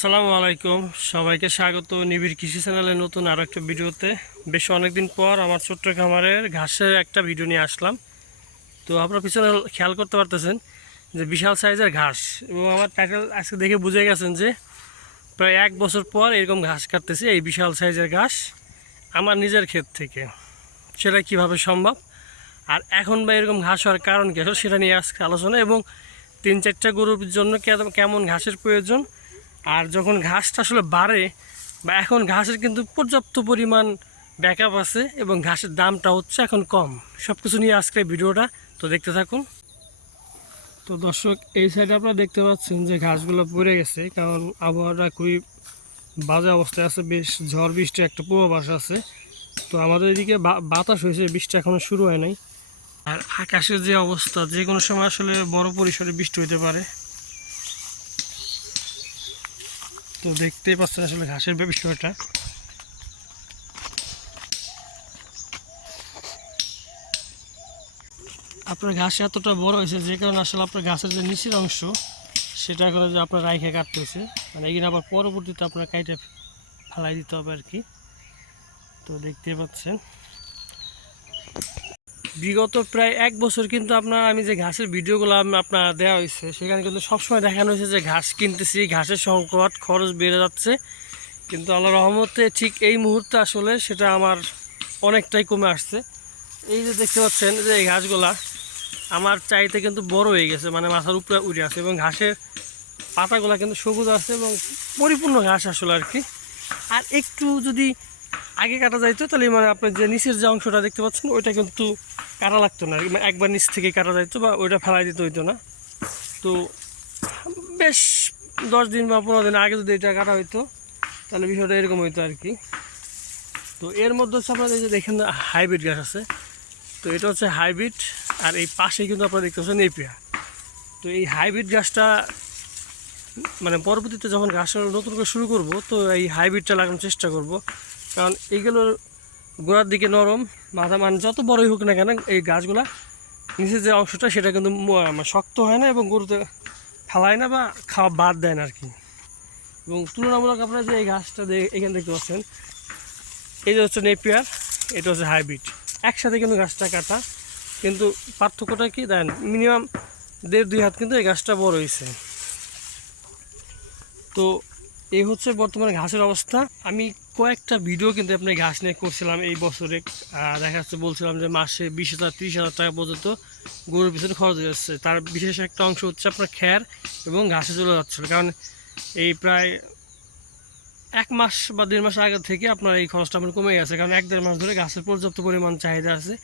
আসসালামু আলাইকুম, সবাইকে স্বাগত নিবিড় কৃষি চ্যানেলের নতুন আরও একটা ভিডিওতে। বেশ অনেকদিন পর আমার ছোট্ট খামারের ঘাসের একটা ভিডিও নিয়ে আসলাম। তো আপনার পিছনে খেয়াল করতে পারতেছেন যে বিশাল সাইজের ঘাস, এবং আমার টাইটেল আজকে দেখে বুঝে গেছেন যে প্রায় 1 বছর পর এরকম ঘাস কাটতেছি, এই বিশাল সাইজের ঘাস আমার নিজের ক্ষেত থেকে। সেটা কিভাবে সম্ভব, আর এখন বা এরকম ঘাস হওয়ার কারণ কী, সেটা নিয়ে আজকে আলোচনা। এবং 3-4টা গরুর জন্য কেমন ঘাসের প্রয়োজন, আর যখন ঘাসটা আসলে বাড়ে বা এখন ঘাসের কিন্তু পর্যাপ্ত পরিমাণ ব্যাকআপ আছে এবং ঘাসের দামটা হচ্ছে এখন কম, সব কিছু নিয়ে আজকে ভিডিওটা। তো দেখতে থাকুন। তো দর্শক, এই সাইডে আপনারা দেখতে পাচ্ছেন যে ঘাসগুলো পড়ে গেছে, কারণ আবহাওয়াটা খুবই বাজে অবস্থায় আছে, বেশ ঝড় বৃষ্টি একটা পূর্বাভাস আছে। তো আমাদের এদিকে বাতাস হয়েছে, বৃষ্টি এখনও শুরু হয় নাই। আর আকাশের যে অবস্থা, যে কোনো সময় আসলে বড় পরিসরে বৃষ্টি হতে পারে। তো দেখতেই পাচ্ছেন আসলে ঘাসের বিষয়টা। আপনার ঘাস এতটা বড় হয়েছে যে কারণে আসলে আপনার ঘাসের যে নিচের অংশ সেটা এখন যে আপনার রাইখে কাটতে হয়েছে, মানে এখানে আবার পরবর্তীতে আপনার কাইটে ফেলাই দিতে হবে আর কি। তো দেখতেই পাচ্ছেন বিগত প্রায় 1 বছর কিন্তু আমি যে ঘাসের ভিডিওগুলো আপনার দেওয়া হয়েছে, সেখানে কিন্তু সবসময় দেখানো হয়েছে যে ঘাস কিনতেছি, ঘাসের সংকট, খরচ বেড়ে যাচ্ছে। কিন্তু আল্লাহর রহমতে ঠিক এই মুহূর্তে আসলে সেটা আমার অনেকটাই কমে আসছে। এই যে দেখতে পাচ্ছেন যে এই ঘাসগুলা আমার চাইতে কিন্তু বড় হয়ে গেছে, মানে মাথার উপরে উঠে আছে, এবং ঘাসের পাতাগুলো কিন্তু সবুজ আছে এবং পরিপূর্ণ ঘাস আসলে আর কি। আর একটু যদি আগে কাটা যাইতো তাহলে মানে আপনার যে নিচের যে অংশটা দেখতে পাচ্ছেন ওইটা কিন্তু কাটা লাগতো না, একবার নিচ থেকে কাটা যাইতো বা ওইটা ফেলাই দিতে হইতো না। তো বেশ 10 দিন বা 15 দিন আগে যদি এটা কাটা হইতো তাহলে বিষয়টা এরকম হইতো আর কি। তো এর মধ্যে হচ্ছে আপনারা এই যে দেখেন হাইব্রিড গাছ আছে, তো এটা হচ্ছে হাইব্রিড। আর এই পাশে কিন্তু আপনারা দেখতে পাচ্ছেন নেপিয়া। তো এই হাইব্রিড গাছটা মানে পরবর্তীতে যখন গাছটা নতুন করে শুরু করব, তো এই হাইব্রিডটা লাগানোর চেষ্টা করব, কারণ এইগুলো গোড়ার দিকে নরম, মাথা মানে যত বড়ই হোক না কেন এই গাছগুলা নিচের যে অংশটা সেটা কিন্তু শক্ত হয় না এবং গরুতে ফেলায় না বা খাওয়া বাদ দেয় না আর কি। এবং তুলনামূলক আপনারা যে এই ঘাসটা এখানে দেখতে পাচ্ছেন, এই যে হচ্ছে নেপিয়ার, এটা হচ্ছে হাইব্রিড, একসাথে কিন্তু গাছটা কাটা, কিন্তু পার্থক্যটা কি দেন, মিনিমাম 1.5-2 হাত কিন্তু এই গাছটা বড় হয়েছে। তো এই হচ্ছে বর্তমানে ঘাসের অবস্থা। আমি কয়েকটা ভিডিও কিন্তু আপনি ঘাস নিয়ে করছিলাম এই বছরে। দেখা যাচ্ছে বলছিলাম যে মাসে 20,000-30,000 টাকা পর্যন্ত গরুর পিছনে খরচ হয়ে যাচ্ছে, তার বিশেষ একটা অংশ হচ্ছে আপনার খ্যার এবং ঘাসে চলে যাচ্ছিলো। কারণ এই প্রায় 1 মাস বা 1.5 মাস আগে থেকে আপনার এই খরচটা আমার কমে গেছে, কারণ 1-1.5 মাস ধরে ঘাসের পর্যাপ্ত পরিমাণ চাহিদা আছে।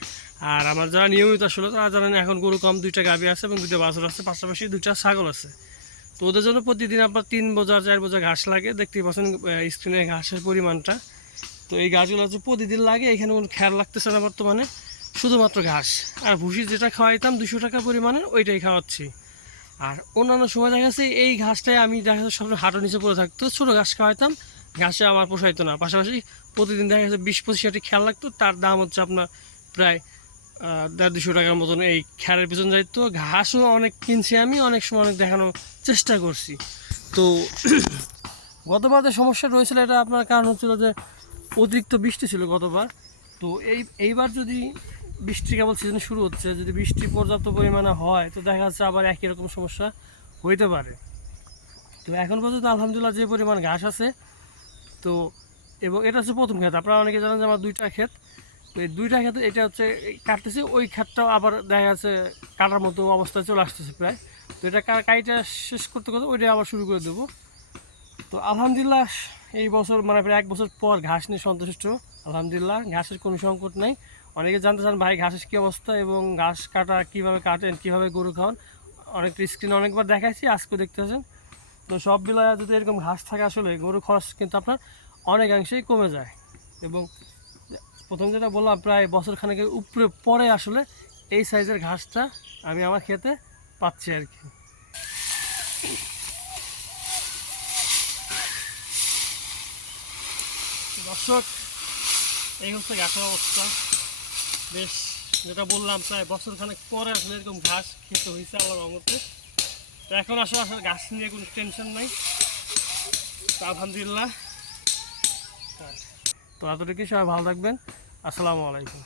আর আমার যারা নিয়মিত আসলে তারা জানেন এখন গরু কম, 2টা গাভী আছে এবং 2টা বাছুর আছে, পাশাপাশি 2টা ছাগল আছে। তো ওদের জন্য প্রতিদিন আপনার 3 বোঝা 4 বোঝা ঘাস লাগে, দেখতেই পাচ্ছেন স্ক্রিনে ঘাসের পরিমাণটা। তো এই ঘাসগুলো হচ্ছে প্রতিদিন লাগে, এখানে কোনো খেয়াল লাগতেছে না বর্তমানে, শুধুমাত্র ঘাস আর ভুসি যেটা খাওয়াইতাম 200 টাকা পরিমাণে ওইটাই খাওয়াচ্ছি। আর অন্যান্য সময় দেখা যাচ্ছে এই ঘাসটাই আমি দেখা যাচ্ছে সবসময় হাঁটুর নিচে পড়ে থাকতো, ছোটো ঘাস খাওয়াইতাম, ঘাসে আমার পোষাইতো না। পাশাপাশি প্রতিদিন দেখা যাচ্ছে 20-25 খেয়াল লাগতো, তার দাম হচ্ছে আপনার প্রায় 150-200 টাকার মতন এই খ্যারের পিছনে যাইতো। ঘাসও অনেক কিনছি আমি, অনেক সময় অনেক দেখানোর চেষ্টা করছি। তো গতবার যে সমস্যা রয়েছিল এটা আপনার কারণ হচ্ছিল যে অতিরিক্ত বৃষ্টি ছিল গতবার। তো এইবার যদি বৃষ্টি কেবল সিজন শুরু হচ্ছে, যদি বৃষ্টি পর্যাপ্ত পরিমাণে হয় তো দেখা যাচ্ছে আবার একই রকম সমস্যা হইতে পারে। তো এখন পর্যন্ত আলহামদুলিল্লাহ যে পরিমাণ ঘাস আছে, তো এবং এটা হচ্ছে প্রথম ক্ষেত। আপনারা অনেকে জানেন যে আমার 2টা ক্ষেত, তো এই 2টা ক্ষেত্রে এটা হচ্ছে কাটতেছে, ওই ক্ষেতটাও আবার দেখা যাচ্ছে কাটার মতো অবস্থায় চলে আসতেছে প্রায়। তো এটা কাইটা শেষ করতে করতে ওইটা আবার শুরু করে দেবো। তো আলহামদুলিল্লাহ এই বছর মানে প্রায় 1 বছর পর ঘাস নিয়ে সন্তুষ্ট। আলহামদুলিল্লাহ ঘাসের কোনো সংকট নেই। অনেকে জানতে চান ভাই ঘাসের কী অবস্থা এবং ঘাস কাটা কীভাবে কাটেন, কীভাবে গরু খাওয়ান, অনেকটা স্ক্রিনে অনেকবার দেখাইছি, আজকেও দেখতে পাচ্ছেন। তো সব মিলায় যদি এরকম ঘাস থাকে আসলে গরু খরচ কিন্তু আপনার অনেকাংশেই কমে যায়। এবং প্রথম যেটা বললাম প্রায় বছরখানেকের উপরে পরে আসলে এই সাইজের ঘাসটা আমি আমার খেতে পাচ্ছি আর কি। দর্শক, এই হচ্ছে ঘাসের অবস্থা। বেশ যেটা বললাম প্রায় বছরখানেক পরে আসলে এরকম ঘাস খেতে হয়েছে আল্লাহর রহমতে। তো এখন আসলে ঘাস নিয়ে কোনো টেনশন নাই। আলহামদুলিল্লাহ। তো এতটুকু, সবাই ভালো থাকবেন। আসসালামু আলাইকুম।